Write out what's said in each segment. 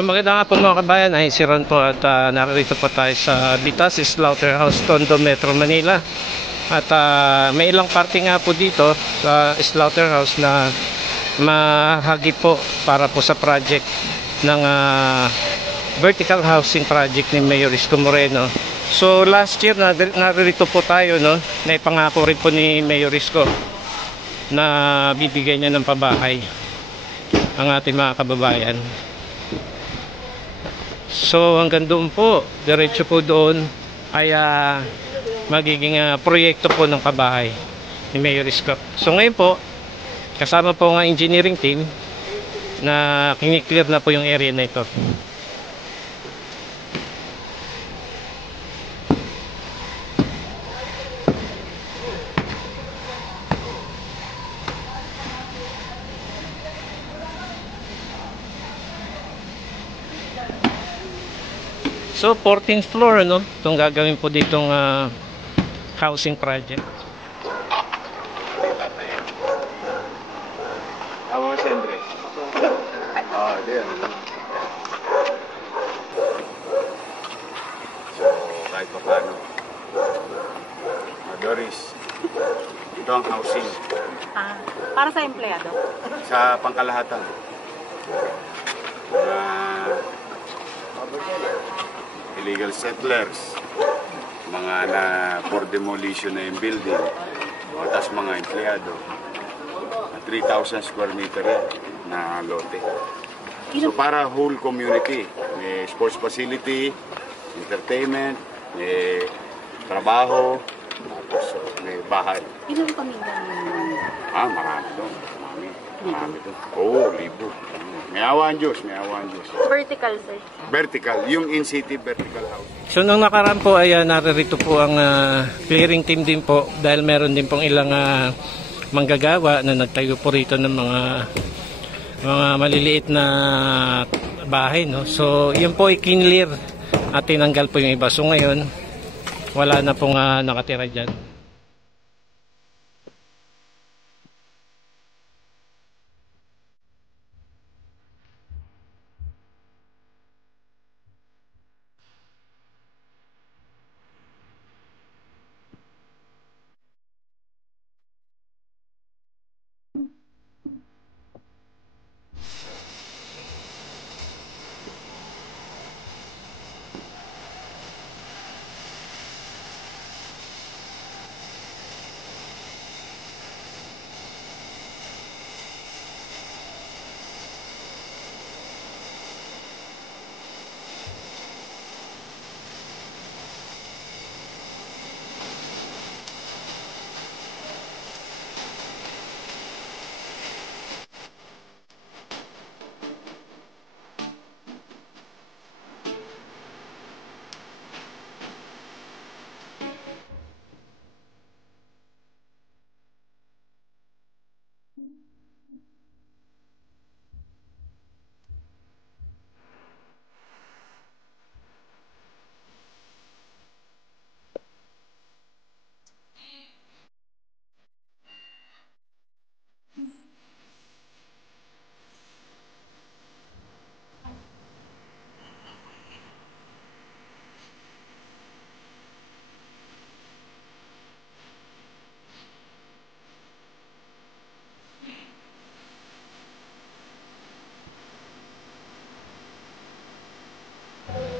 So magandang hapon mga kabayan, ay si Ron po at narito po tayo sa Bitas Slaughterhouse, Tondo, Metro Manila. At may ilang parte nga po dito sa slaughterhouse na mahagi po para po sa project ng vertical housing project ni Mayor Isko Moreno. So last year narito po tayo, no, naipangako rin po ni Mayor Isko na bibigyan niya ng pabahay ang ating mga kababayan. So hanggang doon po, diretso po doon ay magiging proyekto po ng pabahay ni Mayor Isko. So ngayon po, kasama po ng engineering team na kiniklear na po yung area na ito. So 14th floor, no, itong gagawin po ditong housing project. Ako si Andre. Diyan. So, kahit pa paano. Doris, ito ang housing. Para sa empleyado? Sa pangkalahatan. Illegal settlers, mga na for demolition na yung building, tapos mga empleyado. 3,000 square meter yan na lote. So para whole community, may sports facility, entertainment, may trabaho, tapos may bahay. Ilang pamilya mo? Marami doon. Marami doon. Oo, libo. May awa ang Diyos, may awa ang Diyos. Vertical, sir? Vertical, yung in-city vertical house. So nung nakaraan po ay naririto po ang clearing team din po dahil meron din pong ilang manggagawa na nagtayo po rito ng mga maliliit na bahay, no. So yun po ay kinlear at tinanggal po yung iba. So ngayon wala na pong nakatira dyan.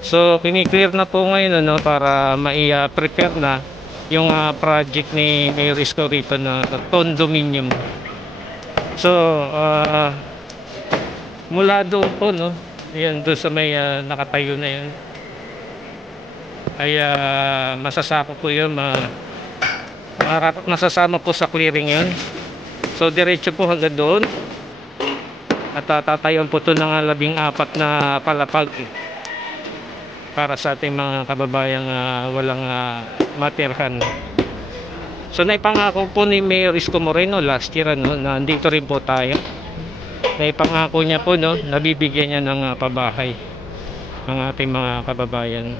So kiniklear na po ngayon, ano, para mai-prepare na yung project ni Mayor Isko rito na condominium. So mula doon po, no, yan doon sa may nakatayo na yun ay masasama po yun, masasama po sa clearing yun. So diretso po hanggang doon at tatayon po ito ng 14 na palapag para sa ating mga kababayang walang matirhan. So naipangako po ni Mayor Isko Moreno last year, no, na nandito rin po tayo. Naipangako niya po, no, nabibigyan niya ng pabahay ang ating mga kababayan.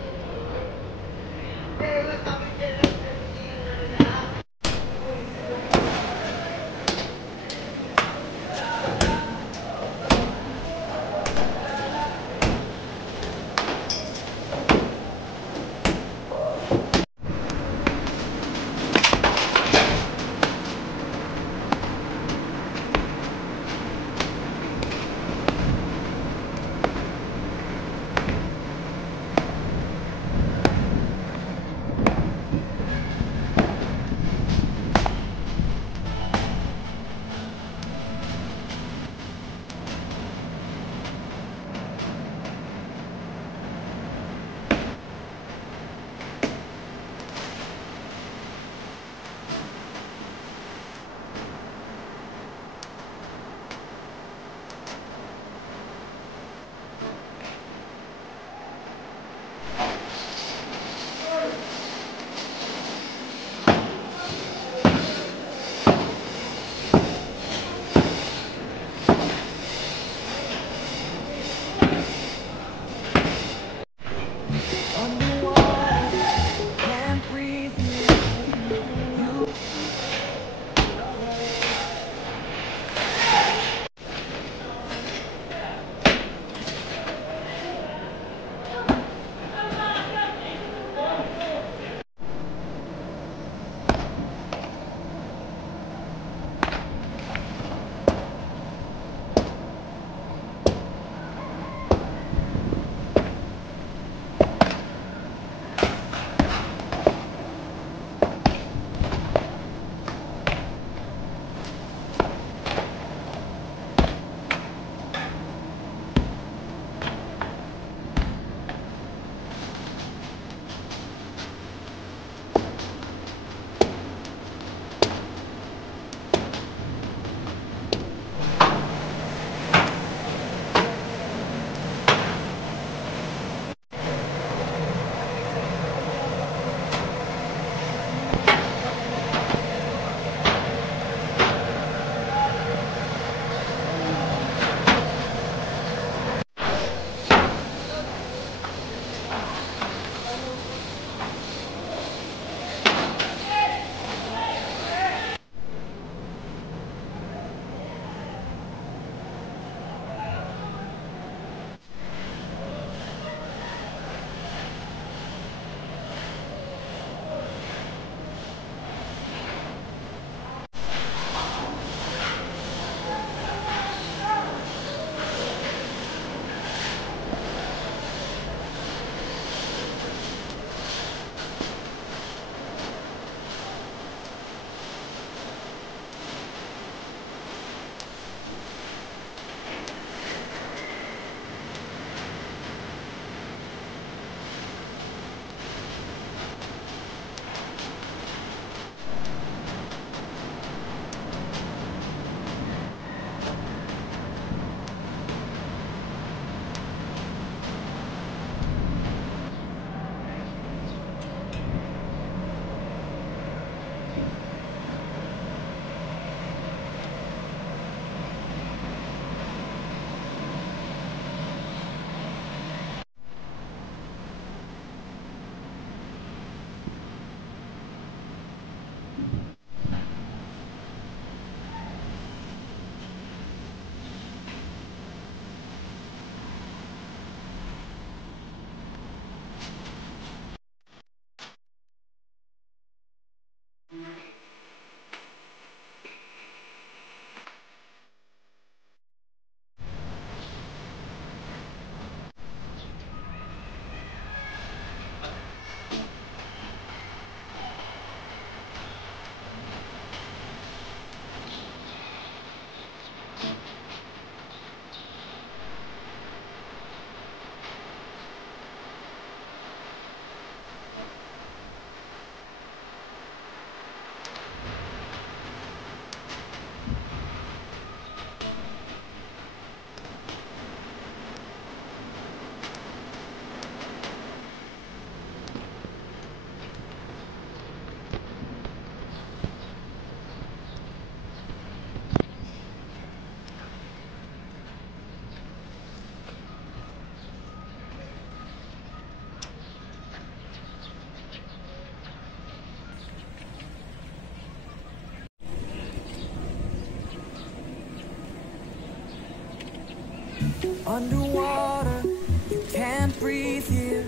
Underwater, you can't breathe here.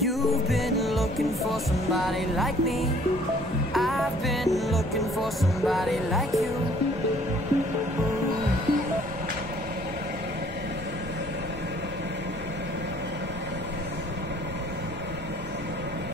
You've been looking for somebody like me. I've been looking for somebody like you.